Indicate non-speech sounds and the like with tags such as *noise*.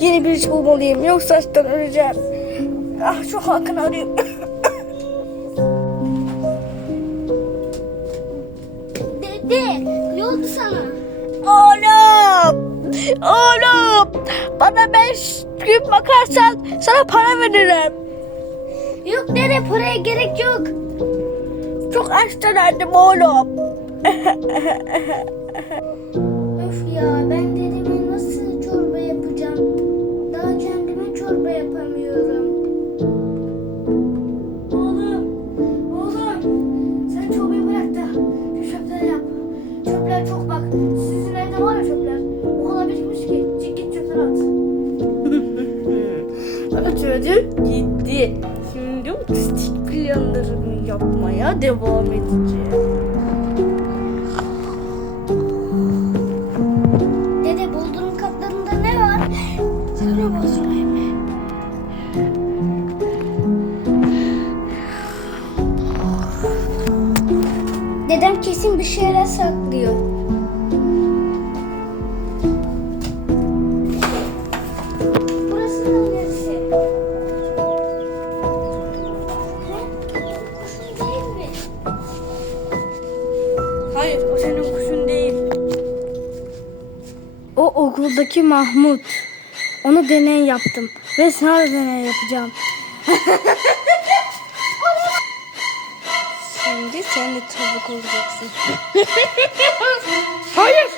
Yeni bir iş bulmalıyım. Yoksa açtan öleceğim. Ah şu Hakan arayayım. *coughs* Dede ne oldu sana? Oğlum! Oğlum! Bana beş gün bakarsan sana para veririm. Yok dede paraya gerek yok. Çok açlandım oğlum. *laughs* Öf ya ben dedeme Çocuk gitti. Şimdi otistik planlarımı yapmaya devam edeceğim. Dede bulduğun kaplarında ne var? Sana bozmayayım. Dedem kesin bir şeyler saklıyor. Hayır o senin kuşun değil. O okuldaki Mahmut. Onu deney yaptım. Ve sana da deney yapacağım. Şimdi sen de tavuk olacaksın. Hayır.